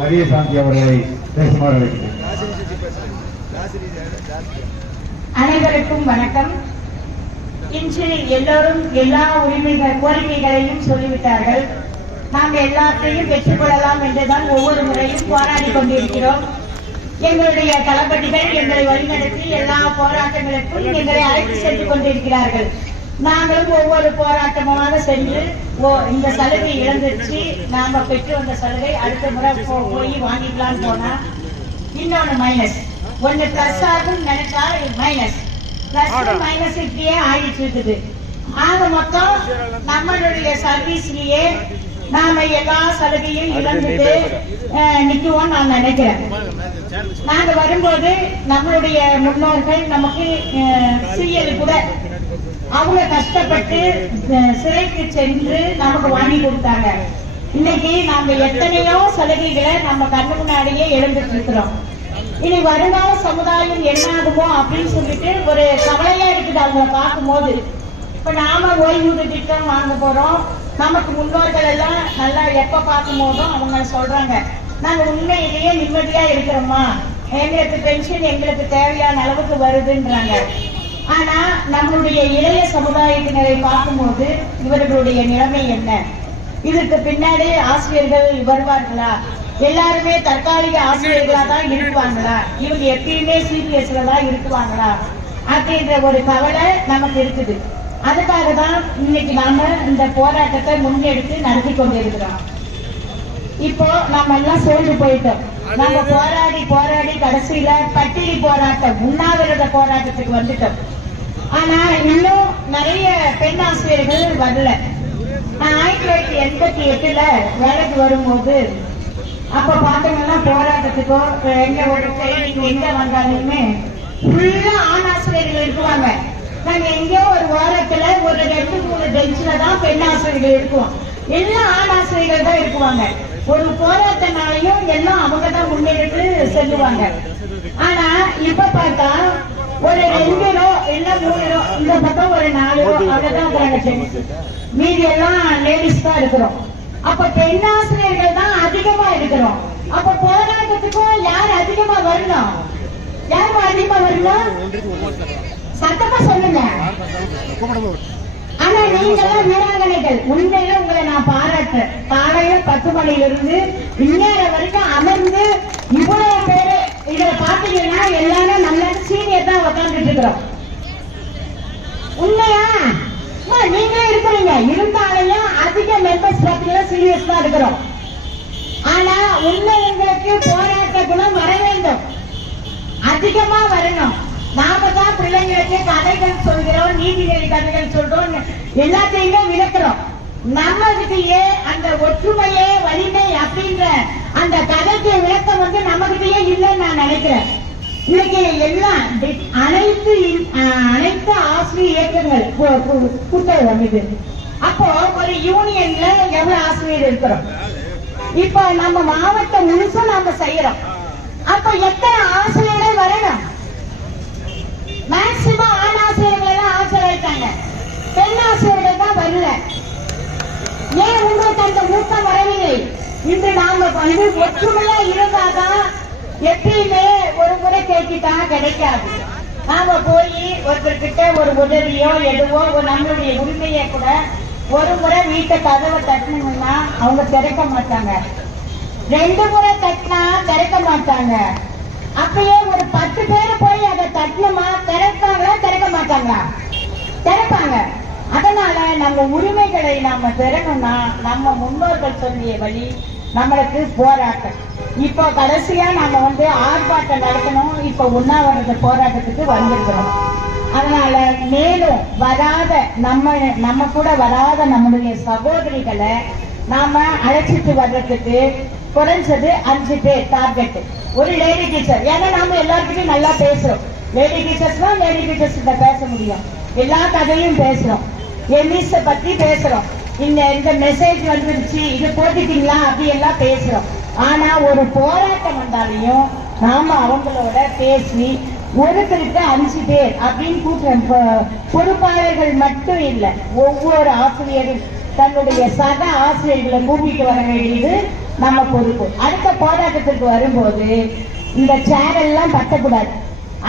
மரியசாந்தி அவர்களை பேசுமாறு அழைக்கிறேன். அனைவருக்கும் வணக்கம். இன்று எல்லோரும் எல்லா உரிமைகள் கோரிக்கைகளையும் சொல்லிவிட்டார்கள். நாங்கள் எல்லாத்தையும் பெற்றுக்கொள்ளலாம் என்றுதான் ஒவ்வொரு முறையும் போராடி கொண்டிருக்கிறோம். எங்களுடைய தளபதிகள் எங்களை வழிநடத்தி எல்லா போராட்டங்களுக்கும் எங்களை அழைத்து சென்று கொண்டிருக்கிறார்கள். நாங்களும் ஒவ்வொரு போராட்டமாக சென்று ஓ இந்த சலுகை இழந்துருச்சு. நாம பெற்று வந்த சலுகை அடுத்த முறை போய் வாங்கிக்கலாம்னு போனா இன்னொன்னு மைனஸ் ஒன்னு பிளஸ் ஆகும் நினைச்சா மைனஸ் பிளஸ் மைனஸ் இப்படியே ஆயிட்டு இருக்குது. ஆக மொத்தம் நம்மளுடைய சர்வீஸ்லயே நாம எல்லா சலுகையும் இழந்துட்டு அஹ், நிக்குவோம்னு நான் நினைக்கிறேன். நாங்க வரும்போது நம்மளுடைய முன்னோர்கள் நமக்கு சிஎல் கூட அவங்க கஷ்டப்பட்டு சிறைக்கு சென்று நமக்கு வாங்கி கொடுத்தாங்க. இன்னைக்கு நாம எத்தனையோ சலுகைகளை நம்ம கண்ணு முன்னாடியே எழுந்துட்டு இருக்கிறோம். இனி வருங்கால சமுதாயம் என்ன ஆகுமோ அப்படின்னு சொல்லிட்டு ஒரு கவலையா இருக்குது அவங்க பார்க்கும்போது. இப்ப நாம ஓய்வூதிய திட்டம் வாங்க போறோம். நமக்கு முன்னோர்கள் எல்லாம் நல்லா எப்ப பார்க்கும் போதும் அவங்க சொல்றாங்க நாங்க உண்மையிலேயே நிம்மதியா இருக்கிறோமா? எங்களுக்கு பென்ஷன் எங்களுக்கு தேவையான அளவுக்கு வருதுன்றாங்க. ஆனா நம்மளுடைய இளைய சமுதாயத்தினரை பார்க்கும்போது இவர்களுடைய நிலைமை என்ன? இதற்கு பின்னாடி ஆசிரியர்கள் வருவார்களா? எல்லாருமே தற்காலிக ஆசிரியர்களா தான் இருப்பாங்களா இவங்க எப்பயுமே சிபிஎஸ்ல தான் இருக்குவாங்களா அப்படின்ற ஒரு கவலை நமக்கு இருக்குது. அதுக்காக தான் இன்னைக்கு நாம இந்த போராட்டத்தை முன்னெடுத்து நடத்தி கொண்டிருக்கிறோம். இப்போ நம்ம எல்லாம் சோர்ந்து போயிட்டோம். நம்ம போராடி போராடி கடைசியில பட்டினி போராட்டம் உண்ணாவிரத போராட்டத்துக்கு வந்துட்டோம். ஆனா இன்னும் நிறைய பெண் ஆசிரியர்கள் வரல ஆயிரத்தி தொள்ளாயிரத்தி எண்பத்தி எட்டுல வேலைக்கு வரும்போது அப்ப பாத்தீங்கன்னா போராட்டத்துக்கோ எங்க ஒரு ட்ரைனிங் எங்க வந்தாலுமே ஃபுல்லா ஆண் ஆசிரியர்கள் இருக்குவாங்க. நாங்க எங்கேயோ ஒரு வாரத்துல ஒரு ரெண்டு மூணு பெஞ்சில தான் பெண் ஆசிரியர்கள் இருக்குவோம் எல்லாம் ஆண் ஆசிரியர்கள் தான் இருக்குவாங்க. ஒரு போராட்டனாலையும் எல்லாம் அவங்க தான் முன்னெடுத்து செல்லுவாங்க. ஆனா இப்ப பார்த்தா ஒரு ரெண்டு ரோ இல்ல மூணு ரோ இந்த பக்கம் ஒரு நாலு ரோ அவ்வளவுதான் இருக்கிறாங்க மீதி எல்லாம் லேடிஸ் தான் இருக்கிறோம். அப்ப பெண்ணாசிரியர்கள் தான் அதிகமா இருக்கிறோம். அப்ப போராட்டத்துக்கும் யார் அதிகமா வரணும்? யாரும் அதிகமா வரணும்? சத்தமா சொல்லுங்க. ஆனா நீங்களும் வீராங்கனைகள். உண்மையில உங்களை நான் பாராட்டுறேன் காலையில பத்து மணியிலிருந்து இருந்து இந்நேர வரைக்கும் அமர்ந்து இவ்வளவு பேரு இதுல பாத்தீங்கன்னா எல்லாரும் நல்ல சீனியர் தான் உட்காந்துட்டு இருக்கிறோம். உண்மையா? நீங்களே இருக்கிறீங்க இருந்தாலையும் அதிக மெம்பர்ஸ் பாத்தீங்கன்னா சீரியஸ் தான் இருக்கிறோம். ஆனா உண்மை உங்களுக்கு போராட்ட குணம் வர வேண்டும். அதிகமா வரணும். நாம தான் பிள்ளைங்களுக்கு கதைகள் சொல்கிறோம் நீதிநெறி கதைகள் சொல்றோம் எல்லாத்தையுமே விளக்குறோம். நம்மகிட்டயே அந்த ஒற்றுமையே வலிமை அப்படின்ற அந்த கதைக்கு விளக்கம் வந்து நம்ம கிட்டயே இல்லைன்னு நான் நினைக்கிறேன். இன்னைக்கு எல்லாம் அனைத்து அஹ், அனைத்து ஆசிரியர் இயக்கங்கள் கு- கு- அப்போ ஒரு யூனியன்ல எவ்வளவு ஆசிரியர் இருக்கிறோம்? இப்ப நம்ம மாவட்டம் முழுசும் நாம செய்யறோம். அப்ப எத்தனை ஆசிரியர்கள் வரணும்? மேக்சிமம் ஆண் ஆசிரியர்கள் எல்லாம் ஆசிரியர்ட்டாங்க பெண் ஆசிரியர்கள் தான் வரல. ஏன் உங்களுக்கு அந்த ஊக்கம் வரவில்லை? இன்று நாம வந்து ஒற்றுமையா இருந்தாதான் எப்பயுமே ஒரு முறை கேட்டுட்டா கிடைக்காது. நாம போய் ஒருத்தர்கிட்ட ஒரு உதவியோ எதுவோ ஒரு நம்மளுடைய உரிமையை கூட ஒரு முறை வீட்டை கதவை தட்டணும்னா அவங்க திறக்க மாட்டாங்க. ரெண்டு முறை தட்டினா திறக்க மாட்டாங்க. அப்பயே ஒரு பத்து பேர் போய் அதை தட்டின திறக்க திறப்பாங்க. அதனால நம்ம உரிமைகளை நாம பெறணும்னா நம்ம முன்னோர்கள் சொல்லிய வழி நம்மளுக்கு போராட்டம். இப்போ கடைசியா நாம வந்து ஆர்ப்பாட்டம் நடத்தணும். இப்ப உண்ணாவிரத போராட்டத்துக்கு வந்திருக்கிறோம். அதனால மேலும் வராத நம்ம நம்ம கூட வராத நம்மளுடைய சகோதரிகளை நாம அழைச்சிட்டு வர்றதுக்கு குறைஞ்சது அஞ்சு பேர் டார்கெட் ஒரு லேடி டீச்சர் ஏன்னா நாம எல்லாருக்குமே நல்லா பேசுறோம். லேடி டீச்சர்ஸ் தான் லேடி டீச்சர்ஸ் கிட்ட பேச முடியும். எல்லா கதையும் பேசுறோம். எம்இஸ பத்தி பேசுறோம். இந்த இந்த மெசேஜ் வந்துருச்சு இது போட்டுட்டீங்களா அப்படி எல்லாம் பேசுறோம். ஆனா ஒரு போராட்டம் வந்தாலையும் நாம அவங்களோட பேசி ஒருத்தருக்கு அஞ்சு பேர் அப்படின்னு கூட்டுறோம். பொறுப்பாளர்கள் மட்டும் இல்லை ஒவ்வொரு ஆசிரியரும் தன்னுடைய சக ஆசிரியர்களை கூட்டிட்டு வர வேண்டியது நம்ம பொறுப்பு. அடுத்த போராட்டத்துக்கு வரும்போது இந்த சேர் எல்லாம் தட்டக்கூடாது.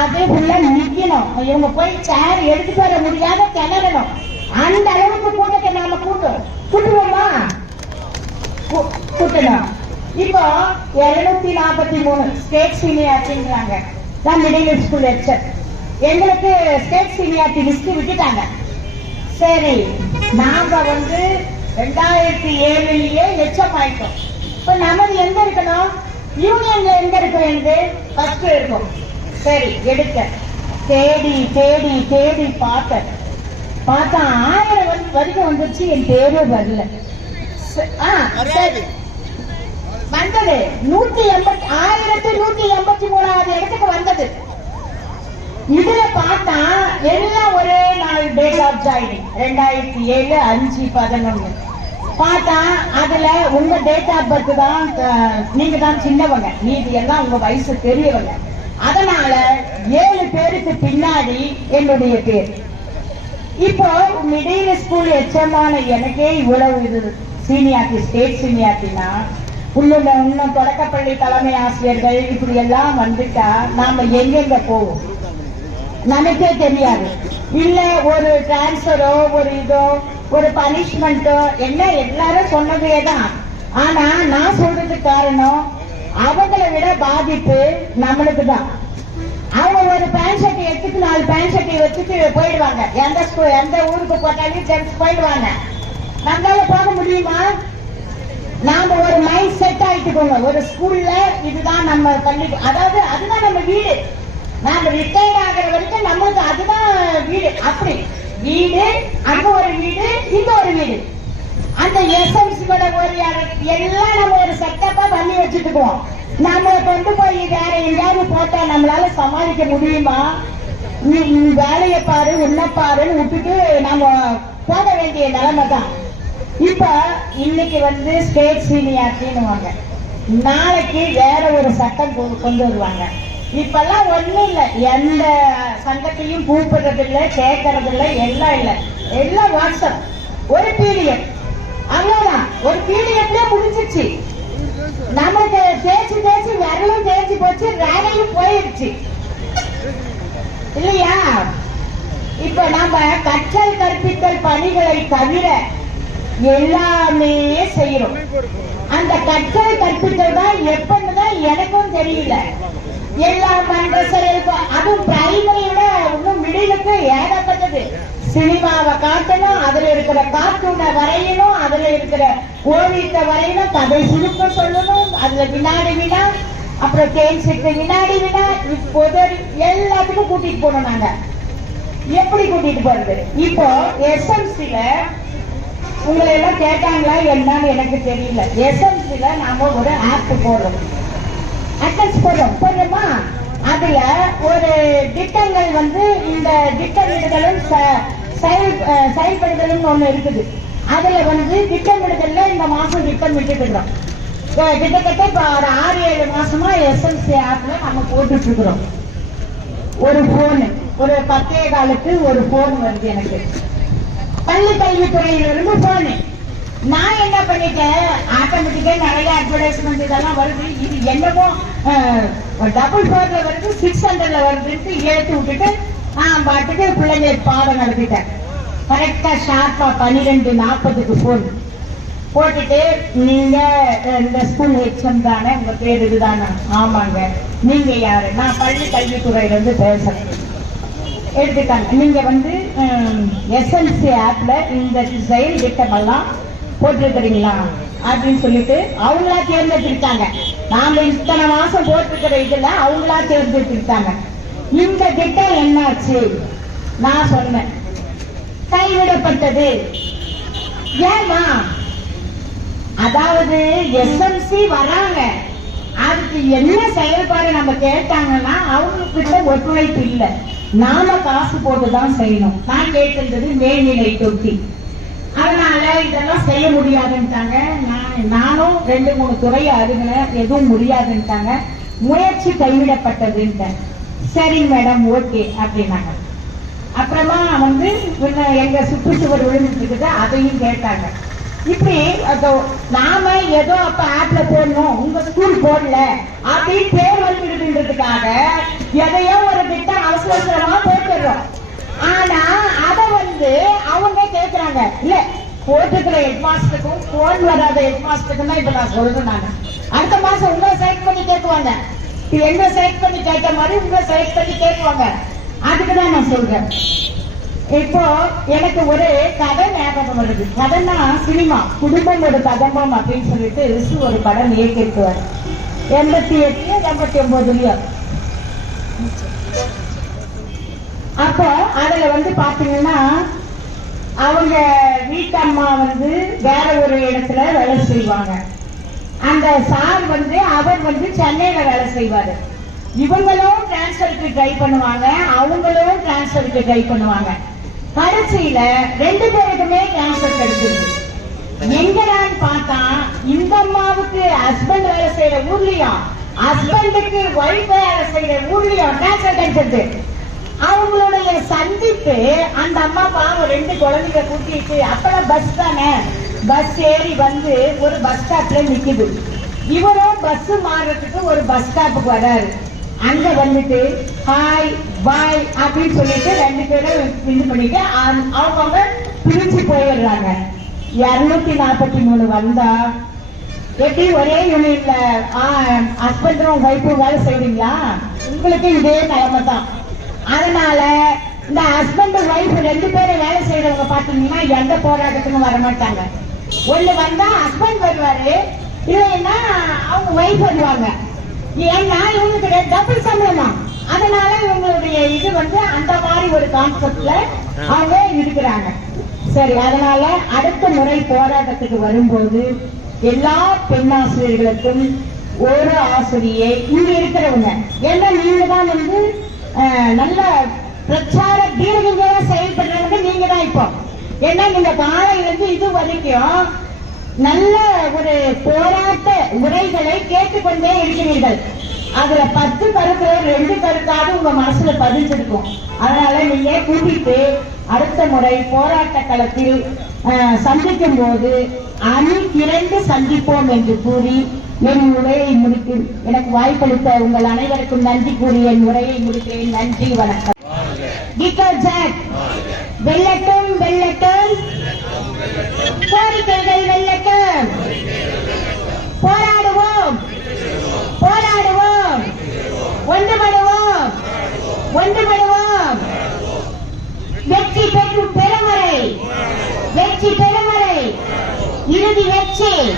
அது ஃபுல்லா நிக்கணும். இவங்க போய் சேர் எடுத்துட்டு வர முடியாத கிளறணும். அந்த அளவுக்கு கூட்டத்தை நாம கூட்டும் கூட்டுவோமா? கூட்டணும். இப்போ இருநூத்தி நாற்பத்தி மூணு ஸ்டேட் சீனியாரிட்டிங்கிறாங்க நான் மிடில் ஸ்கூல் ஹெச்சர் எங்களுக்கு ஸ்டேட் சீனியாரிட்டி லிஸ்ட் விட்டுட்டாங்க. சரி நாம வந்து ரெண்டாயிரத்தி ஏழுலயே லட்சம் ஆயிட்டோம். இப்ப நமது எங்க இருக்கணும்? யூனியன்ல எங்க இருக்க வேண்டும் ஃபர்ஸ்ட் இருக்கும் சரி எடுக்க. தேடி தேடி தேடி பார்த்தேன். பார்த்தா ஆயிரம் வரைக்கும் வந்துருச்சு என் பேரே வரல. வந்தது. நூத்தி எண்பத்தி ஆயிரத்தி நூத்தி எண்பத்தி மூணாவது இடத்துக்கு வந்தது. இதுல பார்த்தா எல்லாம் ஒரே நாள் டேட் ஆஃப் ஜாயினிங் ரெண்டாயிரத்தி ஏழு அஞ்சு பதினொன்னு. பார்த்தா அதுல உங்க டேட் ஆஃப் பர்த் தான் நீங்க தான் சின்னவங்க. மீதி எல்லாம் உங்க வயசு பெரியவங்க. அதனால ஏழு பேருக்கு பின்னாடி என்னுடைய பேர். இப்போ மிடில் ஸ்கூல் எச்சமான எனக்கே இவ்வளவு இது சீனியார்டி ஸ்டேட் சீனியார்டினா உள்ள இன்னும் தொடக்கப்பள்ளி தலைமை ஆசிரியர்கள் இப்படி எல்லாம் வந்துட்டா நாம எங்கெங்க போவோம்? நமக்கே தெரியாது. இல்ல ஒரு டிரான்ஸ்பரோ ஒரு இதோ ஒரு பனிஷ்மெண்ட்டோ என்ன? எல்லாரும் சொன்னதே தான் ஆனா நான் சொல்றதுக்கு காரணம் அவங்களை விட பாதிப்பு நம்மளுக்கு தான் அவங்க ஒரு பேண்ட் ஷர்ட்டை எடுத்துட்டு நாலு பேண்ட் ஷர்ட்டை வச்சுட்டு போயிடுவாங்க. எந்த ஸ்கூல் எந்த ஊருக்கு போட்டாலும் தெரிஞ்சு போயிடுவாங்க. நம்மளால போக முடியுமா? நாம ஒரு மைண்ட் செட் ஆயிட்டுக்கோங்க ஒரு ஸ்கூல்ல இதுதான் நம்ம பள்ளி அதாவது அதுதான் நம்ம வீடு. நாம ரிட்டையர்ட் ஆகிற வரைக்கும் நம்மளுக்கு அதுதான் வீடு. அப்படி. வீடு அங்க ஒரு வீடு இங்க ஒரு வீடு. அந்த எஸ்எம்சியோட ஒரு எல்லாம் நம்ம ஒரு செட்டப்பா பண்ணி வச்சுட்டுக்குவோம். நம்ம கொண்டு போய் வேற எங்கேயாவது போட்டா நம்மளால சமாளிக்க முடியுமா? நீ வேலையை பாரு உன்னப்பாருன்னு விட்டுட்டு நம்ம போக வேண்டிய நிலைமை தான். இப்ப இன்னைக்கு வந்து ஸ்டேட் சீனியாரிட்டின்னு நாளைக்கு வேற ஒரு சட்டம் கொ- கொண்டு வருவாங்க. இப்பெல்லாம் ஒண்ணும் இல்ல. எந்த சங்கத்தையும் கூப்பிடுறது இல்ல கேட்கறது இல்ல எல்லாம் இல்ல. எல்லாம் வாட்ஸ்அப். ஒரு பிடிஎஃப் அவ்வளவுதான். ஒரு பிடிஎஃப்ல முடிஞ்சிச்சு நமக்கு தேய்ச்சி தேய்ச்சி விரலும் தேய்ச்சி போச்சு வேலையும் போயிடுச்சு இல்லையா? இப்ப நம்ம கற்றல் கற்பித்தல் பணிகளை தவிர எல்லாமே செய்யறோம். அந்த கற்றல் கற்பித்தல் தான் எப்பன்னு தான் எனக்கும் தெரியல. எல்லா மன்ற செயல்பா- அதுவும் பிரைமரியோட இன்னும் மிடிலுக்கு ஏகப்பட்டது. சினிமாவை காட்டணும் அதுல இருக்கிற கார்ட்டூனை வரையணும் அதுல இருக்கிற ஓவியத்தை வரையணும் கதை சுருக்க சொல்லணும் அதுல வினாடி வினா அப்புறம் கேம்ஸுக்கு வினாடி வினா இப்போது எல்லாத்துக்கும் கூட்டிட்டு போனோம் நாங்க. எப்படி கூட்டிட்டு போறது? இப்போ எஸ்எம்சில உங்களை எல்லாம் கேட்டாங்களா என்னன்னு எனக்கு தெரியல. எஸ்எம்சில நாம ஒரு ஆப் போடுறோம். அட்டன்ஸ் போடுறோம் போடுறோமா அதுல ஒரு திட்டங்கள் வந்து இந்த திட்டமிடுதலும் ச- செயல்படுதலும் ஒண்ணு இருக்குது. அதுல வந்து திட்டமிடுதல்ல இந்த மாசம் திட்டமிட்டு இருக்கிறோம் கிட்டத்தட்ட இப்ப ஒரு ஆறு ஏழு மாசமா எஸ்எம்சி ஆப்ல நம்ம போட்டுட்டு இருக்கிறோம் ஒரு போன் ஒரு பத்தே காலுக்கு ஒரு போன் வருது எனக்கு. பள்ளி கல்வித்துறையிலிருந்து போனேன் நான் என்ன பண்ணிட்டேன்? ஆட்டோமேட்டிக்கா நிறைய அட்வர்டைஸ்மெண்ட் இதெல்லாம் வருது. இது என்னமோ டபுள் ஃபோர்ல வருது சிக்ஸ் ஹண்ட்ரட்ல வருதுன்ட்டு ஏற்றி விட்டுட்டு நான் பாட்டுக்கு பிள்ளைங்க பாடம் நடத்திட்டேன். கரெக்டா ஷார்ப்பா பன்னிரெண்டு நாற்பதுக்கு போன் போட்டுட்டு நீங்க இந்த ஸ்கூல் ஹெச்எம் தானே உங்க பேர் இதுதானே? ஆமாங்க. நீங்க யாரு? நான் பள்ளி கல்வித்துறையில இருந்து பேசுறேன். எடுத்துட்டாங்க நீங்க வந்து எஸ்எல்சி ஆப்ல இந்த செயல் திட்டமெல்லாம் போட்டிருக்கிறீங்களா அப்படின்னு சொல்லிட்டு அவங்களா தேர்ந்தெடுத்திருக்காங்க. நாம இத்தனை மாசம் போட்டிருக்கிற இதுல அவங்களா தேர்ந்தெடுத்திருக்காங்க. இந்த திட்டம் என்னாச்சு? நான் சொன்னேன். கைவிடப்பட்டது. ஏமா அதாவது எஸ்எம்சி வராங்க. அதுக்கு என்ன செயல்பாடு நம்ம கேட்டாங்கன்னா அவங்க கிட்ட ஒத்துழைப்பு இல்லை. நாம காசு போட்டுதான் செய்யணும். நான் கேட்கின்றது மேல்நிலை தொட்டி. இதெல்லாம் செய்ய முடியாதுன்ட்டாங்க. நான் நானும் ரெண்டு மூணு துறையை அருகினேன் எதுவும் முடியாதுன்ட்டாங்க. முயற்சி கைவிடப்பட்டதுன்ட்டேன். சரிங்க மேடம் ஓகே அப்படின்னாங்க. அப்புறமா வந்து இன்னும் எங்க சுற்றுச்சுவர் விழுந்துட்டு இருக்குது அதையும் கேட்டாங்க. இப்படி அதோ நாம ஏதோ அப்ப ஆப்ல போடணும் உங்க ஸ்கூல் போடல அப்படின்னு பேர் வந்துடுதுன்றதுக்காக எதையோ ஒரு திட்டம் அவசர அவசரமா போட்டுடுறோம். ஆனா அத வந்து அவங்க கேக்குறாங்க. இல்ல போட்டுக்கிற ஹெட் மாஸ்டருக்கும் போன் வராத ஹெட் மாஸ்டருக்கும் தான் இப்ப நான் சொல்றேன் நாங்க அடுத்த மாசம் உங்களை செலக்ட் பண்ணி கேட்குவாங்க. இது என்ன செலக்ட் பண்ணி கேட்ட மாதிரி உங்களை செலக்ட் பண்ணி கேட்குவாங்க. அதுக்கு தான் நான் சொல்றேன். இப்போ எனக்கு ஒரு கதை ஞாபகம் வருது. கதைனா சினிமா குடும்பம் ஒரு கதம்பம் அப்படின்னு சொல்லிட்டு ரிசு ஒரு படம் இயக்கிருக்குவார் எண்பத்தி எட்டுலயோ எண்பத்தி ஒன்பதுலயோ. அப்போ அதுல வந்து பாத்தீங்கன்னா அவங்க வீட்டம்மா வந்து வேற ஒரு இடத்துல வேலை செய்வாங்க. அந்த சார் வந்து அவர் வந்து சென்னையில வேலை செய்வாரு. இவங்களும் டிரான்ஸ்பருக்கு ட்ரை பண்ணுவாங்க அவங்களும் டிரான்ஸ்பருக்கு ட்ரை பண்ணுவாங்க. கடைசியில ரெண்டு பேருக்குமே டிரான்ஸ்ஃபர் கிடைச்சிருக்கு எங்கடான்னு பார்த்தா இந்த அம்மாவுக்கு ஹஸ்பண்ட் வேலை செய்யற ஊர்லயும் ஹஸ்பண்டுக்கு ஒய்ஃப் வேலை செய்யற ஊர்லயும் டிரான்ஸ்ஃபர் கிடைச்சிருக்கு அவங்களுடைய சந்திப்பு அந்த அம்மா பாவம் ரெண்டு குழந்தைங்க கூட்டிட்டு அப்பெல்லாம் பஸ் தானே? பஸ் ஏறி வந்து ஒரு பஸ் ஸ்டாப்ல நிக்குது. இவரும் பஸ் மாறுறதுக்கு ஒரு பஸ் ஸ்டாப்புக்கு வராரு. அங்க வந்துட்டு ஹாய் பாய் அப்படின்னு சொல்லிட்டு ரெண்டு பேரும் இது பண்ணிட்டு அவங்க- அவங்கவங்க பிரிச்சு போயிடுறாங்க. இருநூத்தி நாற்பத்தி மூணு வந்தா எப்படி ஒரே யூனிட்ல ஹஸ்பண்டும் ஒய்ஃபும் வேலை செய்றீங்களா? உங்களுக்கு இதே நிலைமை தான் அதனால இந்த ஹஸ்பண்ட் ஒய்ஃப் ரெண்டு பேரும் வேலை செய்யறவங்க பாத்தீங்கன்னா எந்த போராட்டத்துக்கும் வர மாட்டாங்க ஒண்ணு வந்தா ஹஸ்பண்ட் வருவாரு இல்லைன்னா அவங்க ஒய்ஃப் வருவாங்க. ஏன்னா இவங்களுக்கு டபுள் சம்பளம் தான் அதனால இவங்களுடைய இது வந்து அந்த மாதிரி ஒரு கான்செப்ட்ல அவங்க இருக்கிறாங்க. சரி அதனால அடுத்த முறை போராட்டத்துக்கு வரும்போது எல்லா பெண்ணாசிரியர்களுக்கும் ஒரு ஆசிரியை இங்க இருக்கிறவங்க. ஏன்னா நீங்க தான் வந்து நல்ல பிரச்சார தீர்வுகளா செயல்படுறது நீங்க தான் இப்போ. ஏன்னா நீங்க காலையிலிருந்து இது வரைக்கும் நல்ல ஒரு போராட்ட உரைகளை கேட்டுக்கொண்டே இருக்கிறீர்கள். அதுல பத்து கருத்து ரெண்டு கருத்தாவது உங்க மனசுல பதிஞ்சிருக்கும். அதனால நீங்க கூட்டிட்டு அடுத்த முறை போராட்ட களத்தில் சந்திக்கும் போது அணி திரண்டு சந்திப்போம் என்று கூறி என் உரையை முடித்து எனக்கு வாய்ப்பளித்த உங்கள் அனைவருக்கும் நன்றி கூறி என் உரையை முடிக்கிறேன். நன்றி வணக்கம். வெள்ளட்டும் வெள்ளட்டும். கோரிக்கைகள் வெள்ளட்டும். போராடுவோம். போராடுவோம். ஒன்றுபடுவோம். ஒன்றுபடுவோம். வெற்றி பெற்றும் பெருமறை வெற்றி பெருமறை இறுதி வெற்றி.